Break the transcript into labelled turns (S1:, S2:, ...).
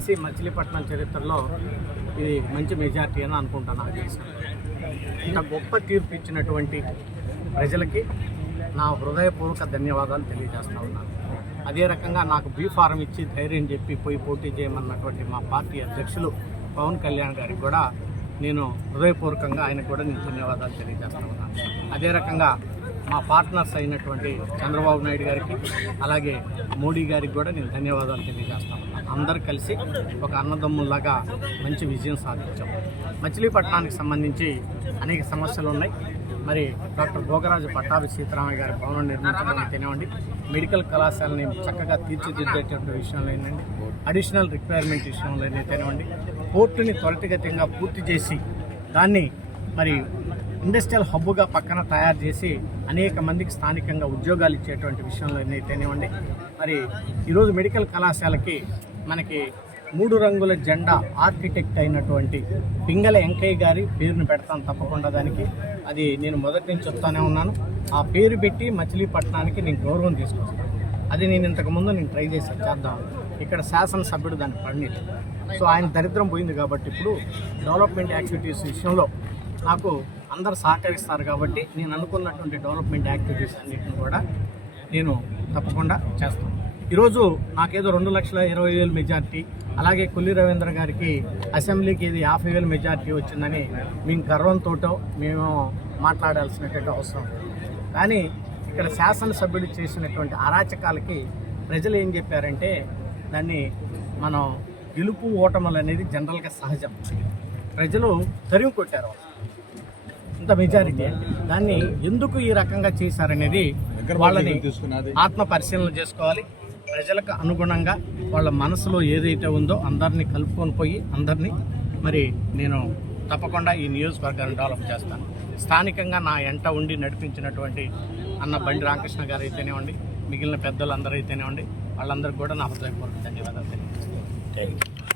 S1: తెలిసి మచిలీపట్నం చరిత్రలో ఇది మంచి మెజార్టీ అని అనుకుంటాను ఇంత గొప్ప తీర్పు ఇచ్చినటువంటి ప్రజలకి నా హృదయపూర్వక ధన్యవాదాలు తెలియజేస్తూ ఉన్నాను అదే రకంగా నాకు బీ ఫారం ఇచ్చి ధైర్యం చెప్పి పోయి పోటీ చేయమన్నటువంటి మా పార్టీ అధ్యక్షులు పవన్ కళ్యాణ్ గారికి కూడా నేను హృదయపూర్వకంగా ఆయనకు కూడా నేను ధన్యవాదాలు తెలియజేస్తూ ఉన్నాను అదే రకంగా మా పార్ట్నర్స్ అయినటువంటి చంద్రబాబు నాయుడు గారికి అలాగే మోడీ గారికి కూడా నేను ధన్యవాదాలు తెలియజేస్తాను అందరు కలిసి ఒక అన్నదమ్ముల్లాగా మంచి విజయం సాధించాం మచిలీపట్నానికి సంబంధించి అనేక సమస్యలు ఉన్నాయి మరి డాక్టర్ భోగరాజు పట్టాభి సీతారామయ్య గారి భవనం నిర్మించడం తినేవండి మెడికల్ కళాశాలని చక్కగా తీర్చిదిద్దేటువంటి విషయంలో ఏంటండి అడిషనల్ రిక్వైర్మెంట్ విషయంలో అయితేనేవండి పోర్టుని త్వరితగతంగా పూర్తి చేసి దాన్ని మరి ఇండస్ట్రియల్ హబ్బుగా పక్కన తయారు చేసి అనేక మందికి స్థానికంగా ఉద్యోగాలు ఇచ్చేటువంటి విషయంలో అయితేనేవ్వండి మరి ఈరోజు మెడికల్ కళాశాలకి మనకి మూడు రంగుల జెండా ఆర్కిటెక్ట్ అయినటువంటి పింగళ వెంకయ్య గారి పేరును పెడతాను తప్పకుండా దానికి అది నేను మొదటి నుంచి చెప్తానే ఉన్నాను ఆ పేరు పెట్టి మచిలీపట్నానికి నేను గౌరవం తీసుకొస్తాను అది నేను ఇంతకుముందు నేను ట్రై చేసి చేద్దాం ఇక్కడ శాసనసభ్యుడు దాన్ని పండిట్ సో ఆయన దరిద్రం పోయింది కాబట్టి ఇప్పుడు డెవలప్మెంట్ యాక్టివిటీస్ విషయంలో నాకు అందరు సహకరిస్తారు కాబట్టి నేను అనుకున్నటువంటి డెవలప్మెంట్ యాక్టివిటీస్ అన్నింటిని కూడా నేను తప్పకుండా చేస్తాను ఈరోజు నాకేదో రెండు లక్షల ఇరవై వేలు మెజార్టీ అలాగే కొల్లి రవీంద్ర గారికి అసెంబ్లీకి ఇది యాభై వేలు మెజార్టీ వచ్చిందని మేము గర్వంతో మేము మాట్లాడాల్సినటువంటి అవసరం కానీ ఇక్కడ శాసనసభ్యుడు చేసినటువంటి అరాచకాలకి ప్రజలు ఏం చెప్పారంటే దాన్ని మనం గెలుపు ఓటములు అనేది జనరల్గా సహజం ప్రజలు తరిమి కొట్టారు ఇంత మెజారిటీ దాన్ని ఎందుకు ఈ రకంగా చేశారనేది వాళ్ళని ఆత్మ పరిశీలన చేసుకోవాలి ప్రజలకు అనుగుణంగా వాళ్ళ మనసులో ఏదైతే ఉందో అందరినీ కలుపుకొని పోయి అందరినీ మరి నేను తప్పకుండా ఈ నియోజకవర్గాన్ని డెవలప్ చేస్తాను స్థానికంగా నా ఎంట ఉండి నడిపించినటువంటి అన్న బండి రామకృష్ణ గారు అయితేనేవ్వండి మిగిలిన పెద్దలందరూ అయితేనేవ్వండి వాళ్ళందరికీ కూడా నా హృదయపూర్వక ధన్యవాదాలు తెలియజేస్తాను